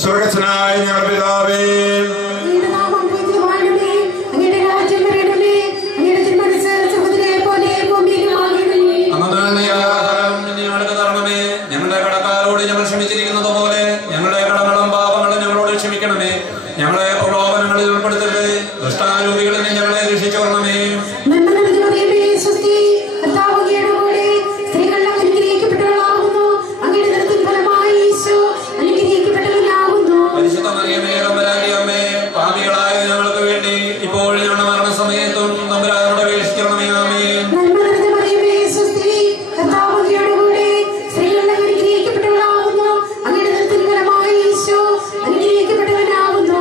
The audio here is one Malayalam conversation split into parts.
സ്വർഗ്ഗസ്ഥനായ ഞങ്ങളുടെ പിതാവേ, ഞങ്ങളുടെ കടക്കാരോട് ഞങ്ങൾ ക്ഷമിച്ചിരിക്കുന്നത് പോലെ ഞങ്ങളുടെ കടങ്ങളും പാപങ്ങളും ഞങ്ങളോട് ക്ഷമിക്കണമേ. ഞങ്ങളെ പ്രലോഭനങ്ങളിൽ ഉൾപ്പെടുത്തരുത്, ദുഷ്ടാരൂപികളിൽ ഞങ്ങളെ രക്ഷിച്ചോളണമേ. പരിശുദ്ധ മറിയമേ, തമ്പുരാന്റെ അമ്മേ, പാപികളായ ഞങ്ങൾക്ക് വേണ്ടി ഇപ്പോൾ ഞങ്ങളുടെ മരണസമയത്തും തമ്പുരാനോട് അപേക്ഷിക്കണമേ. ആമേൻ.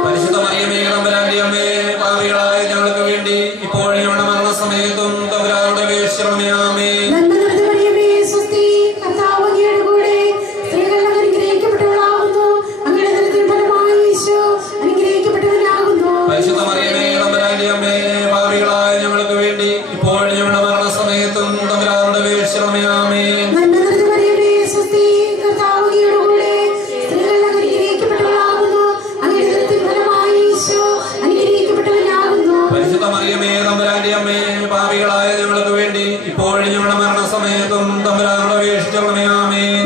പരിശുദ്ധ മറിയമേ, തമ്പുരാന്റെ അമ്മേ, പാപികളായ ഞങ്ങൾക്ക് വേണ്ടി ഇപ്പോൾ ഞങ്ങളുടെ മരണസമയത്തും തമ്പുരാനോട് അപേക്ഷിക്കണമേ. ആമേൻ. പരിശുദ്ധ മറിയമേ, തമ്പുരാന്റെ അമ്മേ, പാപികളായ ഞങ്ങൾക്ക് വേണ്ടി ഇപ്പോൾ ഞങ്ങളുടെ മരണസമയത്തും തമ്പുരാനോട് അപേക്ഷിക്കണമേ. ആമേൻ. പരിശുദ്ധ മറിയമേ, തമ്പുരാന്റെ അമ്മേ, പാപികളായ ഞങ്ങൾക്ക് വേണ്ടി ഇപ്പോൾ ഞങ്ങളുടെ മരണസമയത്തും തമ്പുരാനോട് അപേക്ഷിക്കണമേ. ആമേൻ.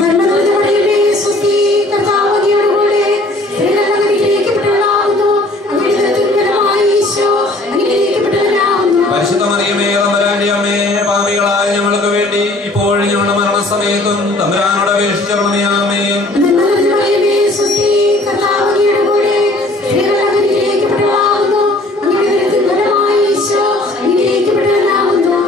പരിശുദ്ധ മറിയമേ, തമ്പുരാന്റെ അമ്മേ, പാപികളായ ഞങ്ങൾക്ക് വേണ്ടി ഇപ്പോൾ ഞങ്ങളുടെ മരണസമയത്തും തമ്പുരാനോട് അപേക്ഷിക്കണമേ. ആമേൻ.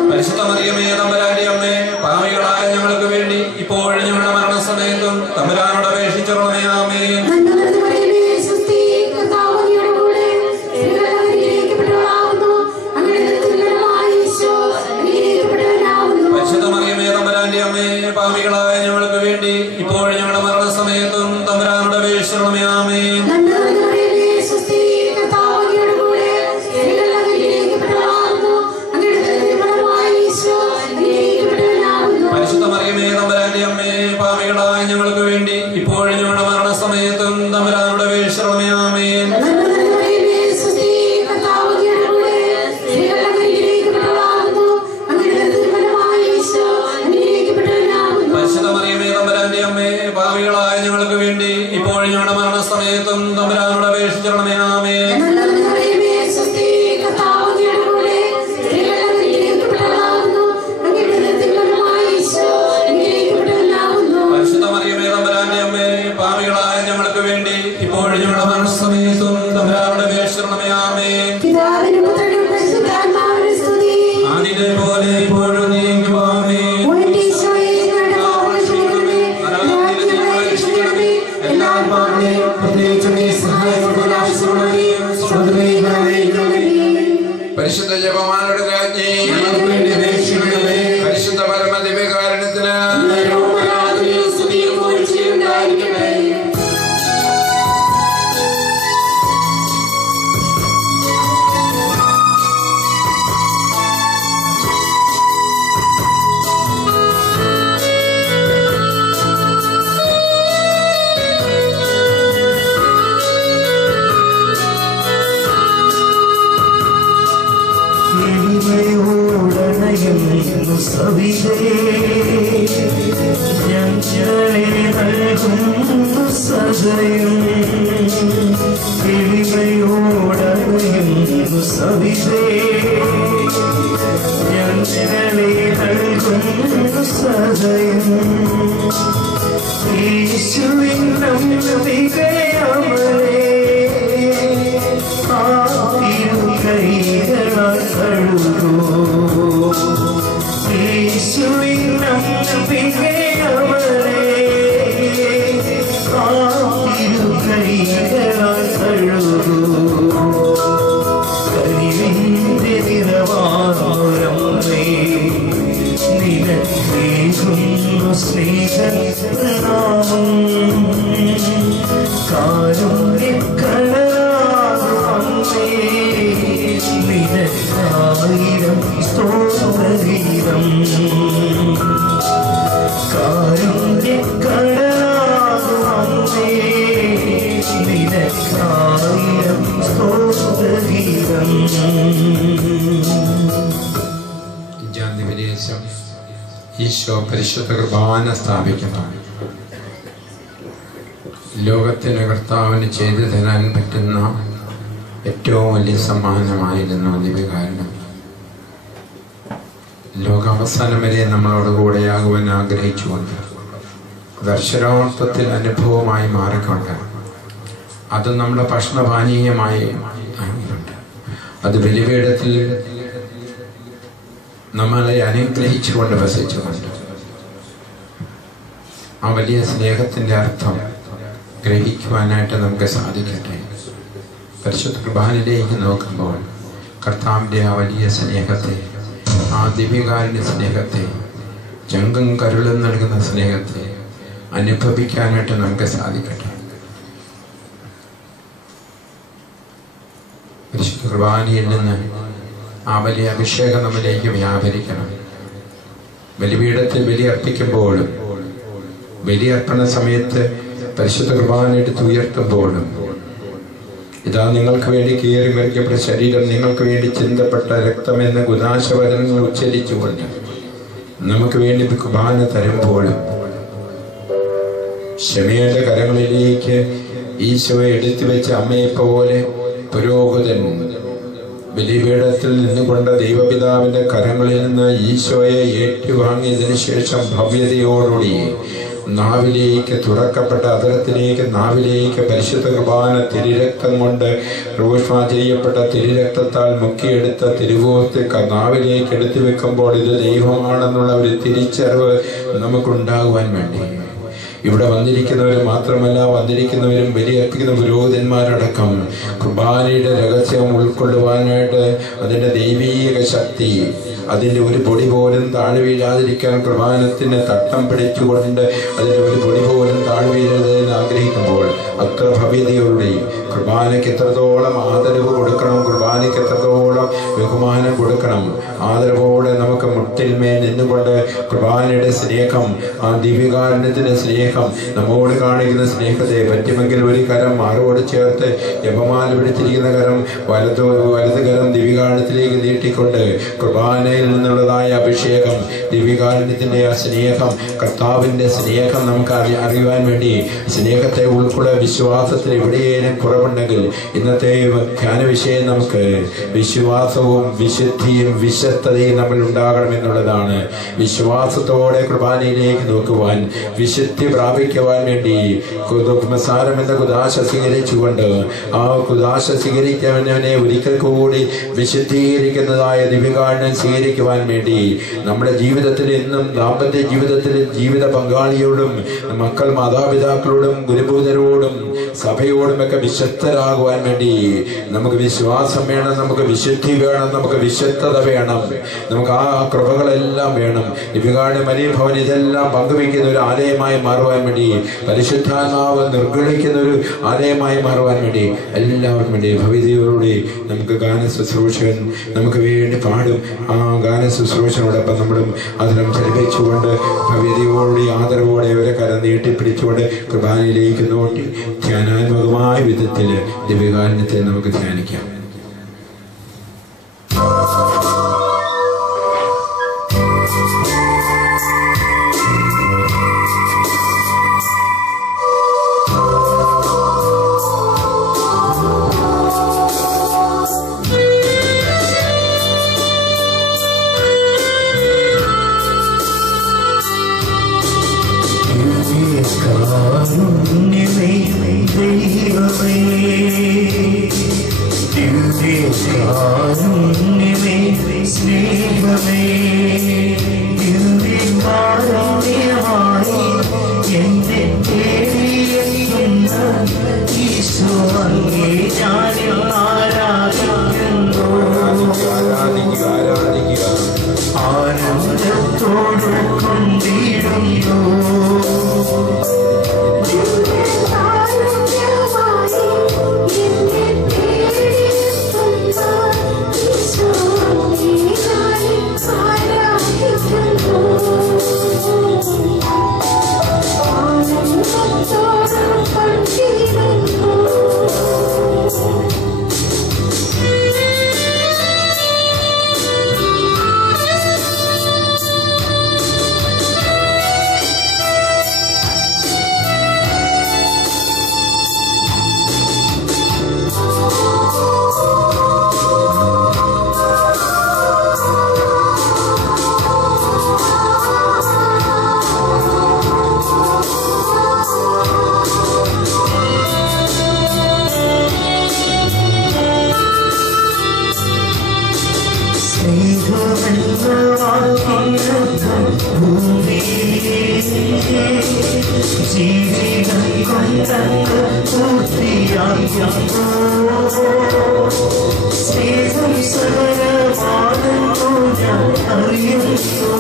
പരിശുദ്ധ മറിയമേ, തമ്പുരാന്റെ അമ്മേ, പാപികളായ ഞങ്ങൾക്ക് വേണ്ടി ഇപ്പോൾ ഞങ്ങളുടെ മരണസമയത്തും തമ്പുരാനോട് അപേക്ഷിക്കണമേ. ആമേൻ. പരിശുദ്ധ മറിയമേ, തമ്പുരാന്റെ അമ്മേ, പാപികളായ ഞങ്ങൾക്ക് വേണ്ടി ഇപ്പോൾ ഞങ്ങളുടെ മരണസമയത്തും തമ്പുരാനോട് അപേക്ഷിക്കണമേ. ആമേൻ. പരിശുദ്ധ മറിയമേ, തമ്പുരാന്റെ അമ്മേ, പാപികളായ ഞങ്ങൾക്ക് വേണ്ടി ഇപ്പോൾ ഞങ്ങളുടെ മരണസമയത്തും തമ്പുരാനോട് അപേക്ഷിക്കണമേ. ആമേൻ. പരിശുദ്ധ മറിയമേ, തമ്പുരാന്റെ അമ്മേ, പാപികളായ ഞങ്ങൾക്ക് വേണ്ടി ഇപ്പോൾ ഞങ്ങളുടെ മരണസമയത്തും തമ്പുരാനോട് അപേക്ഷിക്കണമേ. ആമേൻ. പരിശുദ്ധ മറിയമേ, തമ്പുരാന്റെ അമ്മേ, പാപികളായ ഞങ്ങൾക്ക് വേണ്ടി ഇപ്പോൾ ഞങ്ങളുടെ മരണസമയത്തും തമ്പുരാനോട് അപേക്ഷിക്കണമേ. ആമേൻ. ആദിയിലെ പോലെ ഇപ്പോഴും നീക്കും. ആമേൻ. എല്ലാ പാപങ്ങളെയും പ്രത്യേകിച്ചും നീ സഹായിക്കുന്ന പരിശുദ്ധ ജപമാലയുടെ രാജ്ഞി ഞങ്ങൾക്ക് വേണ്ടി അപേക്ഷിക്കണമേ. പരിശുദ്ധ പരമദിവ്യകാരുണ്യത്തിന് സ്നേഹ നിനക്കായിരം സ്തോത്രഗീതം. ഈശോ പരിശുദ്ധ കുർബാന സ്ഥാപിക്കുന്നു. ലോകത്തിന് കർത്താവിന് ചെയ്തു തരാൻ പറ്റുന്ന ഏറ്റവും വലിയ സമ്മാനമായിരുന്നു ദിവ്യകാരുണ്യം. ലോകാവസാനം വരെ നമ്മളോട് കൂടെയാകുവാൻ ആഗ്രഹിച്ചുകൊണ്ട് അത് അക്ഷരാർത്ഥത്തിൽ അനുഭവമായി മാറിക്കൊണ്ട് അത് നമ്മുടെ ഭക്ഷണപാനീയമായി ആയിക്കൊണ്ട് അത് ബലിപീഠത്തിൽ നമ്മളെ അനുഗ്രഹിച്ചുകൊണ്ട് വസിച്ചുകൊണ്ട് ആ വലിയ സ്നേഹത്തിൻ്റെ അർത്ഥം ഗ്രഹിക്കുവാനായിട്ട് നമുക്ക് സാധിക്കട്ടെ. പരിശുദ്ധ കുർബാനയിലേക്ക് നോക്കുമ്പോൾ കർത്താവിൻ്റെ ആ വലിയ സ്നേഹത്തെ, ആ ദിവ്യകാരുണ്യ സ്നേഹത്തെ, ചങ്കും കരുളും നൽകുന്ന സ്നേഹത്തെ അനുഭവിക്കാനായിട്ട് നമുക്ക് സാധിക്കട്ടെ. പരിശുദ്ധ കുർബാനയിൽ നിന്ന് ആ വലിയ അഭിഷേകം നമ്മിലേക്ക് വ്യാപരിക്കണം. ബലിപീഠത്തിൽ ബലിയർപ്പിക്കുമ്പോഴും ബലിയർപ്പണ സമയത്ത് പരിശുദ്ധ കുർബാന എടുത്ത് ഉയർത്തുമ്പോഴും ഇതാ നിങ്ങൾക്ക് വേണ്ടി കീറി മരിക്കപ്പെട്ട ശരീരം, നിങ്ങൾക്ക് വേണ്ടി ചിന്തപ്പെട്ട രക്തമെന്ന ഗുദാശവചനങ്ങൾ ഉച്ചരിച്ചുകൊണ്ട് നമുക്ക് വേണ്ടി കുർബാന തരുമ്പോഴും ശമേന്റെ കരങ്ങളിലേക്ക് ഈശോയെ എടുത്തു വെച്ച അമ്മയെപ്പോലെ പുരോഹിതൻ ബലിപീഠത്തിൽ നിന്നുകൊണ്ട് ദൈവപിതാവിന്റെ കരങ്ങളിൽ നിന്ന് ഈശോയെ ഏറ്റുവാങ്ങിയതിനു ശേഷം ഭവ്യതയോടുകൂടി നാവിലേക്ക് തുറക്കപ്പെട്ട അതരത്തിലേക്ക് നാവിലേക്ക് പരിശുദ്ധ കുർബാന തിരുരക്തം കൊണ്ട് റൂഷ്മ ചെയ്യപ്പെട്ട തിരുരക്തത്താൽ മുക്കിയെടുത്ത തിരുവോത്ത് നാവിലേക്ക് എടുത്തു വെക്കുമ്പോൾ ഇത് ദൈവമാണെന്നുള്ള ഒരു തിരിച്ചറിവ് നമുക്കുണ്ടാകുവാൻ വേണ്ടി ഇവിടെ വന്നിരിക്കുന്നവർ മാത്രമല്ല, വന്നിരിക്കുന്നവരും ബലിയർപ്പിക്കുന്ന പുരോഹിതന്മാരടക്കം കുർബാനയുടെ രഹസ്യം ഉൾക്കൊള്ളുവാനായിട്ട് അതിൻ്റെ ദൈവീക ശക്തി, അതിൻ്റെ ഒരു പൊടി പോലും താഴെ വീഴാതിരിക്കാൻ കുർബാനത്തിന് തട്ടം പിടിച്ചുകൊണ്ട് അതിൻ്റെ ഒരു പൊടി പോലും താഴെ വീഴരുതെന്ന് ആഗ്രഹിക്കുമ്പോൾ അത്ര ഭവ്യതയോടെ കുർബാനയ്ക്ക് എത്രത്തോളം ആദരവ് കൊടുക്കണം, കുർബാനയ്ക്ക് എത്രത്തോളം ബഹുമാനം കൊടുക്കണം, ആദരവോടെ നമുക്ക് മുട്ടിന്മേൽ നിന്നുകൊണ്ട് കുർബാനയുടെ സ്നേഹം, ആ ദിവ്യകാരുണ്യത്തിൻ്റെ സ്നേഹം, നമ്മോട് കാണിക്കുന്ന സ്നേഹത്തെ പറ്റുമെങ്കിൽ ഒരു കരം മാറോട് ചേർത്ത് യപമാല പിടിച്ചിരിക്കുന്ന കരം വലത് കരം ദിവ്യകാരുണ്യത്തിലേക്ക് നീട്ടിക്കൊണ്ട് കുർബാനയിൽ നിന്നുള്ളതായ അഭിഷേകം, ദിവ്യകാരുണ്യത്തിൻ്റെ ആ സ്നേഹം, കർത്താവിൻ്റെ സ്നേഹം നമുക്ക് അറിയുവാൻ വേണ്ടി സ്നേഹത്തെ ഉൾക്കൊള്ള വിശ്വാസത്തിൽ എവിടെയേലും കുറവുണ്ടെങ്കിൽ ഇന്നത്തെ ധ്യാന വിഷയം നമുക്ക് വിശ്വാസവും വിശുദ്ധിയും വിശ്വസ്തതയും നമ്മൾ ഉണ്ടാകണമെന്നുള്ളതാണ്. വിശ്വാസത്തോടെ കുർബാനയിലേക്ക് നോക്കുവാൻ, വിശുദ്ധി പ്രാപിക്കുവാൻ വേണ്ടി കുദാശ എന്ന കുദാശ സ്വീകരിച്ചുകൊണ്ട് ആ കുദാശ സ്വീകരിക്കുന്നവനെ ഒരിക്കൽ കൂടി വിശുദ്ധീകരിക്കുന്നതായ ദിവ്യകാരുണ്യം സ്വീകരിക്കുവാൻ വേണ്ടി നമ്മുടെ ജീവിതത്തിൽ എന്നും ദാമ്പത്യ ജീവിതത്തിൽ ജീവിത പങ്കാളിയോടും മക്കൾ മാതാപിതാക്കളോടും ഗുരുഭൂതരോടും സഭയോടുമൊക്കെ വിശ്വസ്തരാകുവാൻ വേണ്ടി നമുക്ക് വിശ്വാസം വേണം, നമുക്ക് വിശുദ്ധി വേണം, നമുക്ക് വിശ്വസ്തത വേണം, നമുക്ക് ആ കൃപകളെല്ലാം വേണം. ദിവ്യകാരുണ്യ മലീഭവൻ ഇതെല്ലാം പങ്കുവയ്ക്കുന്ന ഒരു ആലയമായി മാറുവാൻ വേണ്ടി, പരിശുദ്ധാത്മാവ് നിർഗളിക്കുന്ന ഒരു ആലയമായി മാറുവാൻ വേണ്ടി എല്ലാവർക്കും വേണ്ടി ഭവ്യതയോടെ നമുക്ക് ഗാന ശുശ്രൂഷകൻ നമുക്ക് വേണ്ടി പാടും. ആ ഗാന ശുശ്രൂഷനോടൊപ്പം നമ്മളും അതിലും ചലിപ്പിച്ചുകൊണ്ട് ഭവ്യതയോടെ ആദരവോടെ ഒരു കരം നീട്ടിപ്പിടിച്ചുകൊണ്ട് കുർബാനയിലേക്ക് നോട്ടി ധ്യാനാത്മകമായ വിധത്തിൽ ദിവ്യകാരുണ്യത്തെ നമുക്ക് ധ്യാനിക്കാം. ദൈവമേ ചടങ്ങ് പൂർത്തിയാക്കുന്നു. സ്നേഹം സകലമാണെന്നു ഞാൻ അറിയുന്നു.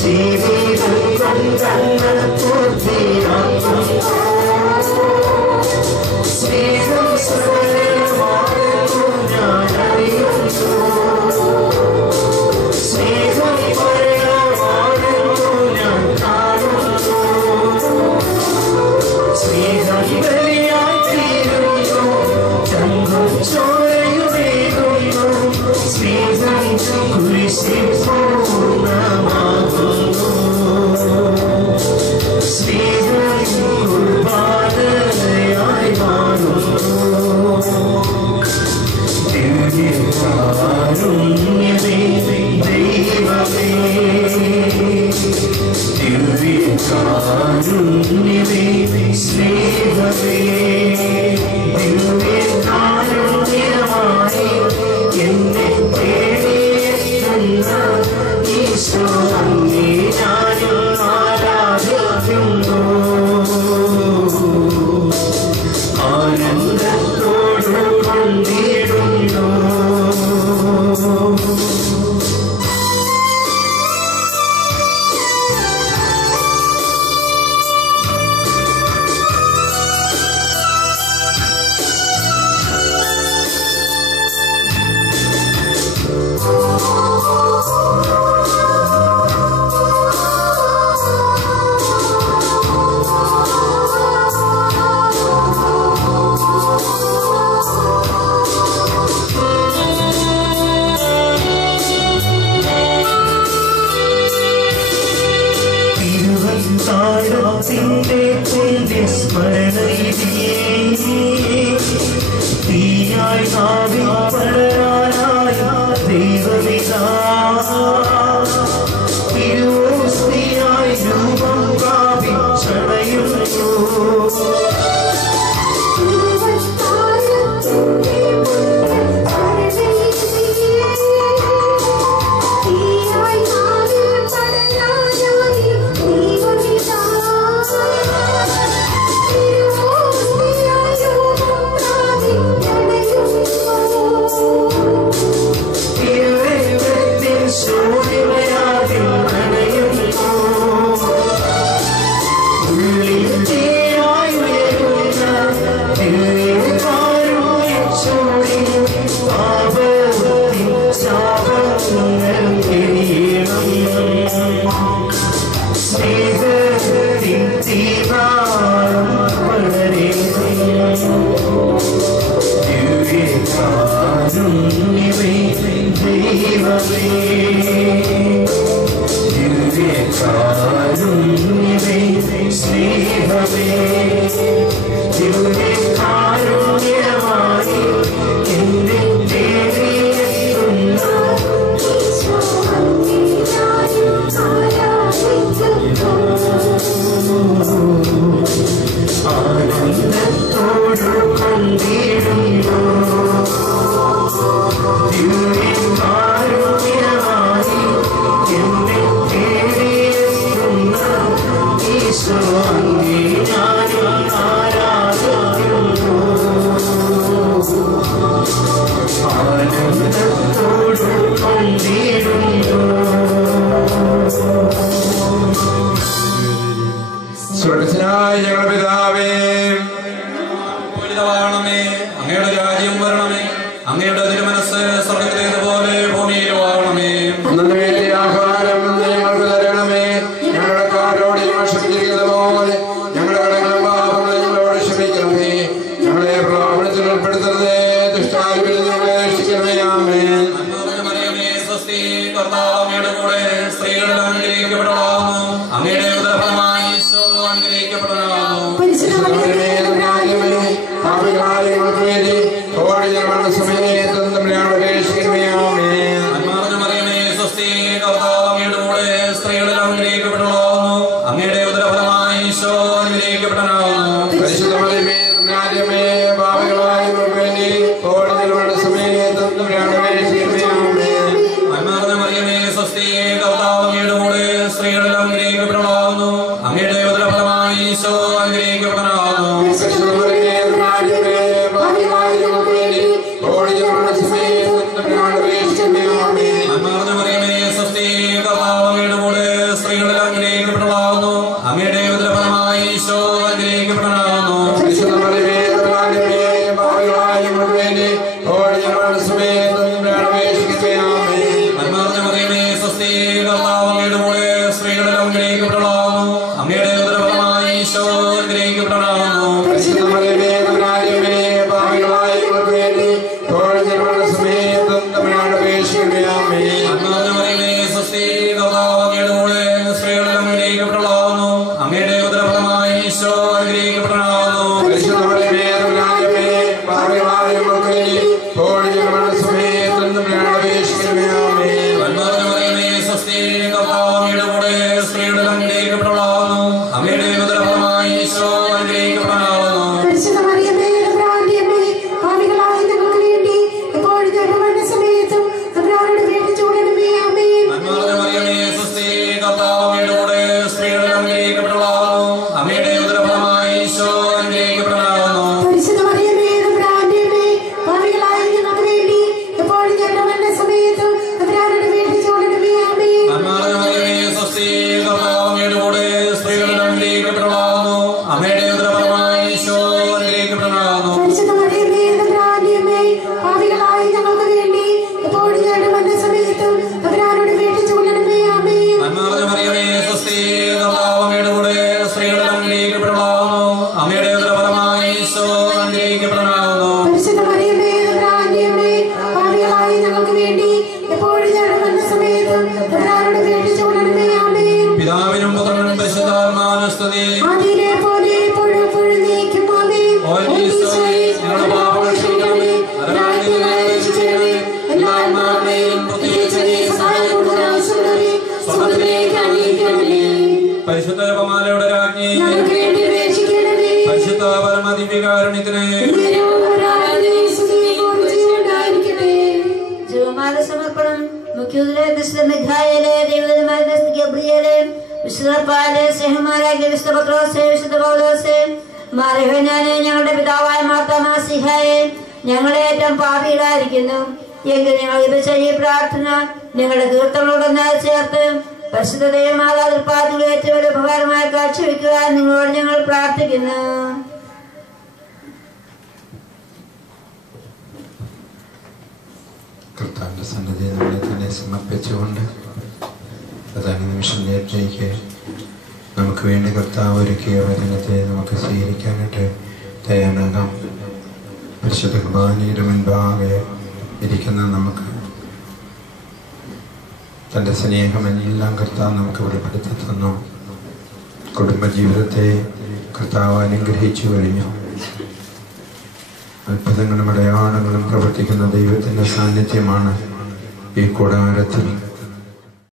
ജീവിതം കൊണ്ടങ്ങ് പൂർത്തിയാക്കുന്നു. സ്നേഹം സകലമാണെന്നു ഞാൻ അറിയുന്നു. സ്നേഹം പരമാണെന്നു ഞാൻ കാണുന്നു. സ്നേഹം ബലിയായി തീരുന്നു. ചങ്കും ചോരയുമേകുന്നു. സ്നേഹം കുരിശിൽ പൂർണ്ണമാകുന്നു. സ്നേഹം കുർബാനയായി മാറുന്നു. ദിവ്യകാരുണ്യമേ ദൈവമേ, ദിവ്യകാരുണ്യമേ സ്നേഹമേ, ദിവ്യകാരുണ്യമായി എന്നെ തേടിയെത്തുന്ന ഈശോ അങ്ങേ ഞാനും ആരാധിക്കുന്നു. ആനന്ദത്തോടു കൊണ്ടിടുന്നു. തിരുവത്താഴത്തിന്റെ പുണ്യസ്മരണയിലേ തീയായി ഭാവി പടരാനായ ദൈവപിതാ തിരുവോസ്തിയായി രൂപം പ്രാപിച്ചണയുന്നു. സ്വർഗ്ഗസ്ഥനായ ഞങ്ങളുടെ പിതാവേ, പൂജിതമാകണമേ. അങ്ങയുടെ രാജ്യം വരണമേ. അങ്ങയുടെ തിരുമനസ്സ് സ്വർഗ്ഗത്തിലേതുപോലെ ഭൂമിയിലും ആകണമേ. അന്നു വേണ്ടിയ ആഹാരം ഇന്ന് ഞങ്ങൾക്ക് തരണമേ. ഞങ്ങളുടെ കാരോട് ഞങ്ങൾ ക്ഷമിച്ചിരിക്കുന്നത് പോലെ ഞങ്ങളുടെ കടങ്ങളും പാപങ്ങളും ഞങ്ങളോട് ക്ഷമിക്കണമേ. ഞങ്ങളെ പ്രലോഭനത്തിൽ ഉൾപ്പെടുത്തരുതേ, ദുഷ്ടാരൂപിയിൽ നിന്ന് ഞങ്ങളെ രക്ഷിക്കണമേ. ആമേൻ. മറിയമേ സ്വസ്തി, കർത്താവ് അങ്ങയുടെ കൂടെ സ്ത്രീകളിൽ അനുഗ്രഹിക്കപ്പെട്ടവളാകുന്നു. അങ്ങയുടെ ഉദരഫലമായി ഈശോ അനുഗ്രഹിക്കപ്പെട്ടവനാകുന്നു. പാപികളായങ്ങൾക്ക് വേണ്ടി ഞങ്ങളുടെ സമയത്തും ഞങ്ങളുടെ രക്ഷിക്കണമേ. ആമേൻ. മറിയമേ സ്വസ്തി, കർത്താവ് അങ്ങയുടെ കൂടെ സ്ത്രീകളിൽ അനുഗ്രഹിക്കപ്പെട്ടവളാകുന്നു. അങ്ങയുടെ ഉദരഫലമായി ഈശോ അനുഗ്രഹിക്കപ്പെട്ടവനാകുന്നു. പരിശുദ്ധ മറിയമേ, പാപികളായവർക്ക് വേണ്ടി ഞങ്ങളുടെ സമയത്തും ഞങ്ങളുടെ രക്ഷിക്കണമേ. ആമേൻ. പരിശുദ്ധ ജപമാലയുടെ രാജ്ഞി, പരിശുദ്ധ പരമദിവ്യകാരുണ്യത്തിന് ജപമാല സമർപ്പണം. മുഖ്യോദരെ വിശുദ്ധ മിഖായേലെ, ദൈവമായ വിശുദ്ധ ഗബ്രിയേലെ, വിശുദ്ധ പാലെ, സ്നേഹമാരായ വിശുദ്ധ പത്രോസേ, വിശുദ്ധ പൗലോസേ, മാറിഹനാനെ, ഞങ്ങളുടെ പിതാവായ മാർത്താമാസിഹായെ, ഞങ്ങളെ ഏറ്റവും പാപികളായിരിക്കുന്നു എങ്കിൽ ഞങ്ങൾ ലഭിച്ച ഈ പ്രാർത്ഥന ഞങ്ങളുടെ കീർത്തനങ്ങളോടൊന്ന് ചേർത്ത് പരിശുദ്ധ ദൈവമാതാവിൽ ഏറ്റവും വലിയ ഉപകാരമായി കാഴ്ചവെക്കുവാൻ നിങ്ങളോട് ഞങ്ങൾ പ്രാർത്ഥിക്കുന്നു. കർത്താവിൻ്റെ സന്നിധി നമ്മളെ തന്നെ സമർപ്പിച്ചുകൊണ്ട് പ്രധാന നിമിഷം നേരത്തേക്ക് നമുക്ക് വേണ്ടി കർത്താവ് ഒരുക്കിയ വചനത്തെ നമുക്ക് സ്വീകരിക്കാനായിട്ട് തയ്യാറാകാം. പരിശുദ്ധ കുർബാനയുടെ മുൻപാകെ ഇരിക്കുന്ന നമുക്ക് തൻ്റെ സ്നേഹമെല്ലാം കർത്താവ് നമുക്ക് വെളിപ്പെടുത്തി തന്നു. കുടുംബജീവിതത്തെ കർത്താവ് അനുഗ്രഹിച്ചു കഴിഞ്ഞു. അത്ഭുതങ്ങളും അടയാളങ്ങളും പ്രവർത്തിക്കുന്ന ദൈവത്തിൻ്റെ സാന്നിധ്യമാണ് ഈ കൂടാരത്തിൽ